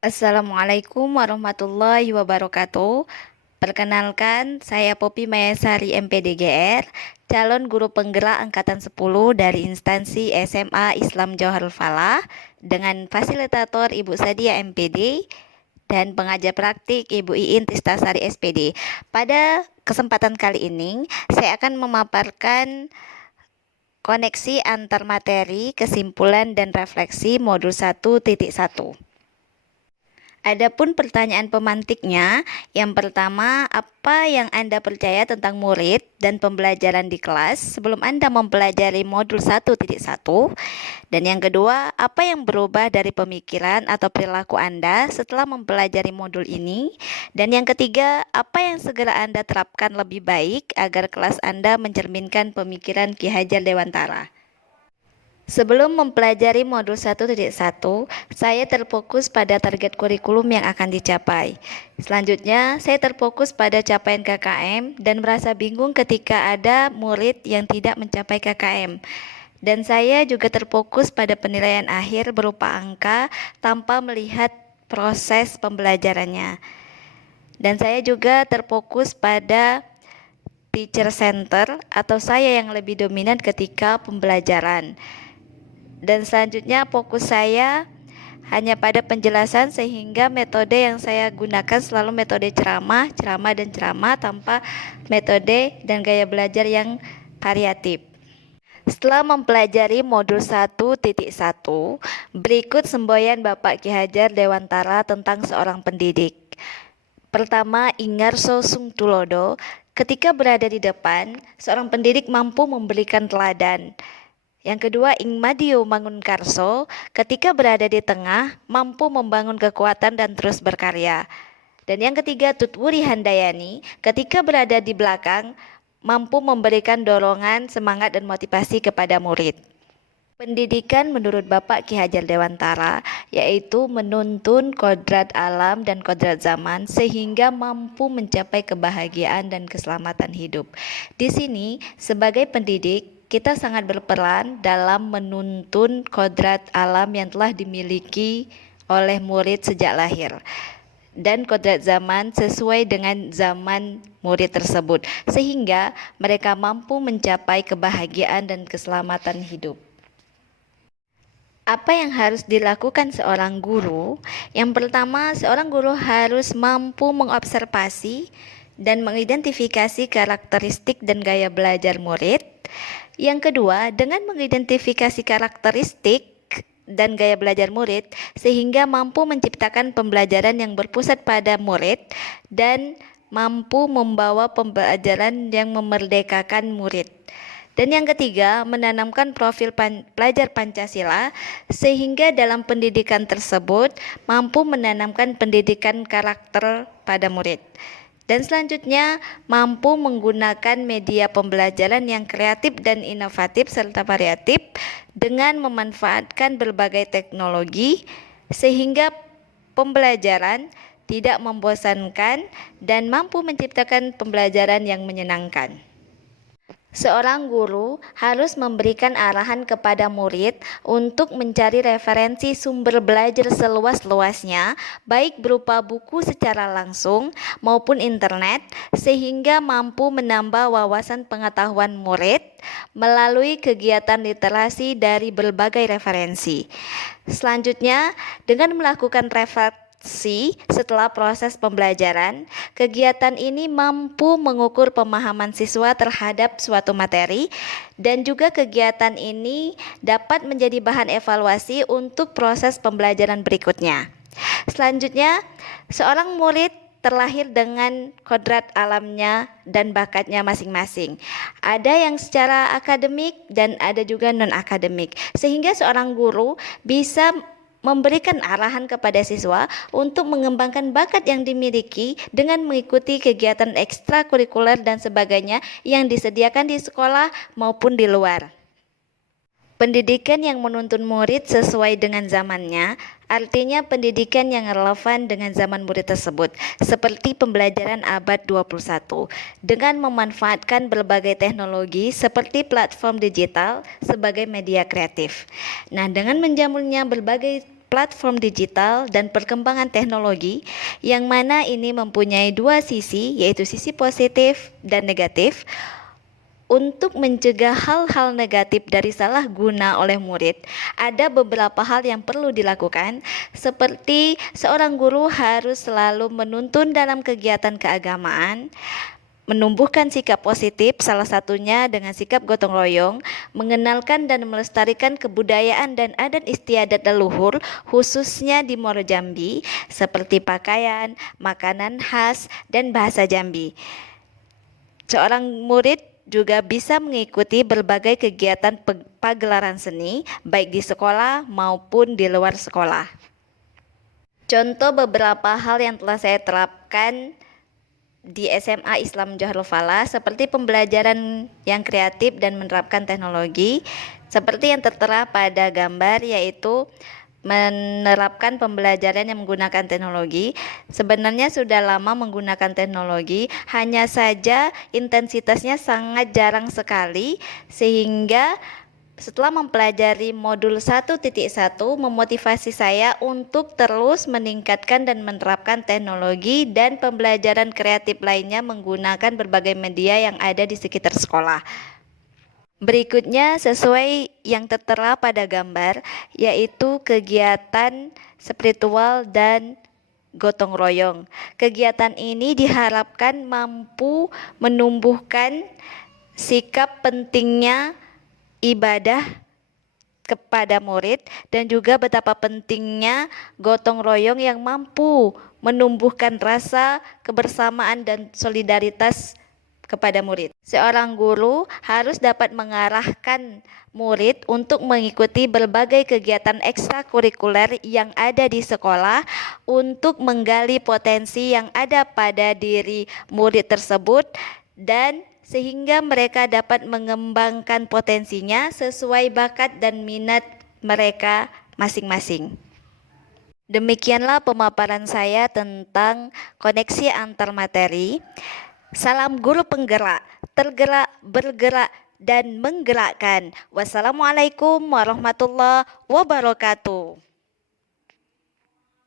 Assalamualaikum warahmatullahi wabarakatuh. Perkenalkan, saya Poppy Mayasari MPDGR, calon guru penggerak angkatan 10 dari instansi SMA Islam Johar Falah dengan fasilitator Ibu Sadia MPD dan pengajar praktik Ibu Iin Tistasari SPD. Pada kesempatan kali ini, saya akan memaparkan koneksi antar materi, kesimpulan dan refleksi modul 1.1. Adapun pertanyaan pemantiknya, yang pertama, apa yang Anda percaya tentang murid dan pembelajaran di kelas sebelum Anda mempelajari modul 1.1? Dan yang kedua, apa yang berubah dari pemikiran atau perilaku Anda setelah mempelajari modul ini? Dan yang ketiga, apa yang segera Anda terapkan lebih baik agar kelas Anda mencerminkan pemikiran Ki Hajar Dewantara? Sebelum mempelajari modul 1.1, saya terfokus pada target kurikulum yang akan dicapai. Selanjutnya, saya terfokus pada capaian KKM dan merasa bingung ketika ada murid yang tidak mencapai KKM. Dan saya juga terfokus pada penilaian akhir berupa angka tanpa melihat proses pembelajarannya. Dan saya juga terfokus pada teacher center atau saya yang lebih dominan ketika pembelajaran. Dan selanjutnya fokus saya hanya pada penjelasan sehingga metode yang saya gunakan selalu metode ceramah, ceramah dan ceramah tanpa metode dan gaya belajar yang variatif. Setelah mempelajari modul 1.1, berikut semboyan Bapak Ki Hajar Dewantara tentang seorang pendidik. Pertama, Ingarso Sungtulodo, ketika berada di depan, seorang pendidik mampu memberikan teladan. Yang kedua, Ingmadio Mangunkarso, ketika berada di tengah, mampu membangun kekuatan dan terus berkarya. Dan yang ketiga, Tutwuri Handayani, ketika berada di belakang, mampu memberikan dorongan, semangat, dan motivasi kepada murid. Pendidikan menurut Bapak Ki Hajar Dewantara yaitu menuntun kodrat alam dan kodrat zaman sehingga mampu mencapai kebahagiaan dan keselamatan hidup. Di sini, sebagai pendidik, kita sangat berperan dalam menuntun kodrat alam yang telah dimiliki oleh murid sejak lahir dan kodrat zaman sesuai dengan zaman murid tersebut sehingga mereka mampu mencapai kebahagiaan dan keselamatan hidup. Apa yang harus dilakukan seorang guru? Yang pertama, seorang guru harus mampu mengobservasi dan mengidentifikasi karakteristik dan gaya belajar murid. Yang kedua, dengan mengidentifikasi karakteristik dan gaya belajar murid, sehingga mampu menciptakan pembelajaran yang berpusat pada murid dan mampu membawa pembelajaran yang memerdekakan murid. Dan yang ketiga, menanamkan profil pelajar Pancasila sehingga dalam pendidikan tersebut mampu menanamkan pendidikan karakter pada murid. Dan selanjutnya, mampu menggunakan media pembelajaran yang kreatif dan inovatif serta variatif dengan memanfaatkan berbagai teknologi sehingga pembelajaran tidak membosankan dan mampu menciptakan pembelajaran yang menyenangkan. Seorang guru harus memberikan arahan kepada murid untuk mencari referensi sumber belajar seluas-luasnya, baik berupa buku secara langsung maupun internet, sehingga mampu menambah wawasan pengetahuan murid melalui kegiatan literasi dari berbagai referensi. Selanjutnya, dengan melakukan setelah proses pembelajaran, kegiatan ini mampu mengukur pemahaman siswa terhadap suatu materi dan juga kegiatan ini dapat menjadi bahan evaluasi untuk proses pembelajaran berikutnya. Selanjutnya, seorang murid terlahir dengan kodrat alamnya dan bakatnya masing-masing. Ada yang secara akademik dan ada juga non-akademik. Sehingga seorang guru bisa memberikan arahan kepada siswa untuk mengembangkan bakat yang dimiliki dengan mengikuti kegiatan ekstrakurikuler dan sebagainya yang disediakan di sekolah maupun di luar. Pendidikan yang menuntun murid sesuai dengan zamannya, artinya pendidikan yang relevan dengan zaman murid tersebut, seperti pembelajaran abad 21, dengan memanfaatkan berbagai teknologi seperti platform digital sebagai media kreatif. Nah, dengan menjamurnya berbagai platform digital dan perkembangan teknologi, yang mana ini mempunyai dua sisi, yaitu sisi positif dan negatif. Untuk mencegah hal-hal negatif dari salah guna oleh murid, ada beberapa hal yang perlu dilakukan, seperti seorang guru harus selalu menuntun dalam kegiatan keagamaan, menumbuhkan sikap positif, salah satunya dengan sikap gotong royong, mengenalkan dan melestarikan kebudayaan dan adat istiadat leluhur, khususnya di Muaro Jambi, seperti pakaian, makanan khas, dan bahasa Jambi. Seorang murid juga bisa mengikuti berbagai kegiatan pagelaran seni, baik di sekolah maupun di luar sekolah. Contoh beberapa hal yang telah saya terapkan di SMA Islam Johor Fala, seperti pembelajaran yang kreatif dan menerapkan teknologi, seperti yang tertera pada gambar, yaitu menerapkan pembelajaran yang menggunakan teknologi. Sebenarnya sudah lama menggunakan teknologi, hanya saja intensitasnya sangat jarang sekali, sehingga setelah mempelajari modul 1.1 memotivasi saya untuk terus meningkatkan dan menerapkan teknologi dan pembelajaran kreatif lainnya menggunakan berbagai media yang ada di sekitar sekolah. Berikutnya sesuai yang tertera pada gambar, yaitu kegiatan spiritual dan gotong royong. Kegiatan ini diharapkan mampu menumbuhkan sikap pentingnya ibadah kepada murid, dan juga betapa pentingnya gotong royong yang mampu menumbuhkan rasa kebersamaan dan solidaritas kepada murid. Seorang guru harus dapat mengarahkan murid untuk mengikuti berbagai kegiatan ekstrakurikuler yang ada di sekolah untuk menggali potensi yang ada pada diri murid tersebut, dan sehingga mereka dapat mengembangkan potensinya sesuai bakat dan minat mereka masing-masing. Demikianlah pemaparan saya tentang koneksi antar materi. Salam guru penggerak, tergerak, bergerak, dan menggerakkan. Wassalamualaikum warahmatullahi wabarakatuh.